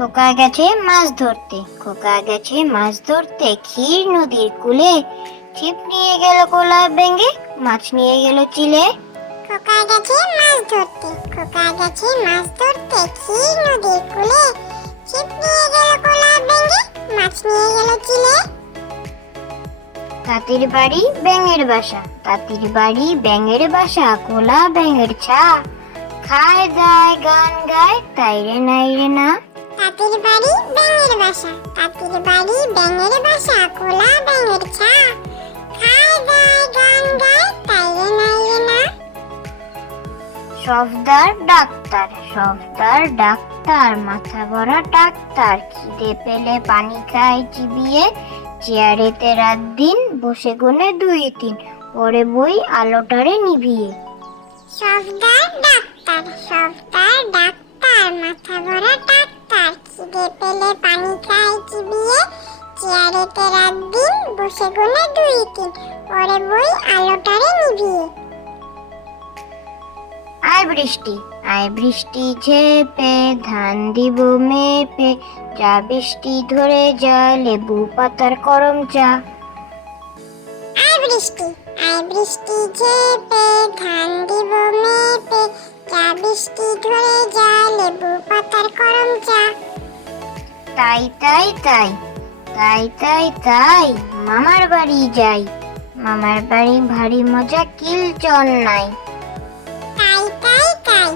খোকা গেছে মাছ ধরতে। খোকা গেছে মাছ ধরতে ক্ষীর নদীর কূলে। ছিপ নিয়ে গেল কোলা বেঙ্গে মাছ নিয়ে গেল চিলে। খোকা গেছে মাছ ধরতে খোকা গেছে মাছ ধরতে ক্ষীর নদীর কূলে। ছিপ নিয়ে গেল কোলা মাছ নিয়ে গেল চিলে। তাঁতির বাড়ি ব্যাঙের বাসা তাঁতির বাড়ি ব্যাঙের বাসা কোলা ব্যাঙের ছা। খায় দায় গান গায় তাই রে নাই রে না। তাঁতির বাড়ি ব্যাঙের বাসা। তাঁতির বাড়ি ব্যাঙের বাসা কোলা ব্যাঙের ছা। খায় দায় গান গায় তাই রে নাই রে না। সফদার ডাক্তার সফদার ডাক্তার মাথা ভরা ডাক্তার। খিদে পেলে পানি খায় চিবিয়ে চেয়ারেতে রাত দিন বসে গুনে দুই তিন। পরে বই আলোটারে নিভিয়ে। সফদার ডাক্তার সফদার ডাক্তার। চেয়ারেতে রাত দিন বসে গুনে দুই তিন পরে বই আলোটারে নিভিয়ে আয় বৃষ্টি আয় বৃষ্টি ঝেপে ধান দিব মেপে চা বৃষ্টি ধরে যা লেবু পাতার করম চা। আয় বৃষ্টি আয় বৃষ্টি ঝেপে ধান দিব মেপে চা বৃষ্টি ধরে যা লেবু পাতার করম চা। তাই তাই তাই। তাই তাই তাই মামার বাড়ি যাই। মামার বাড়ি ভারী মজা কিল চন নাই। তাই তাই তাই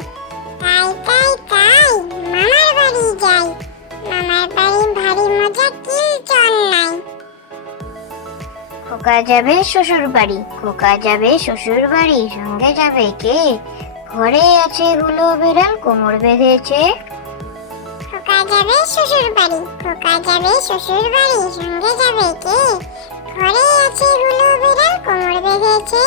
তাই তাই তাই মামার বাড়ি যাই। মামার বাড়ি ভারী মজা কিল চল নাই। খোকা যাবে শ্বশুর বাড়ি খোকা যাবে শ্বশুর বাড়ি সঙ্গে যাবে কে? ঘরে আছে হুলো বেড়াল কোমর বেঁধেছে। যাবে শ্বশুর বাড়ি খোকা যাবে শ্বশুর বাড়ি সঙ্গে যাবে কে? ঘরে আছে হুলো বিড়াল, কোমর বেঁধেছে।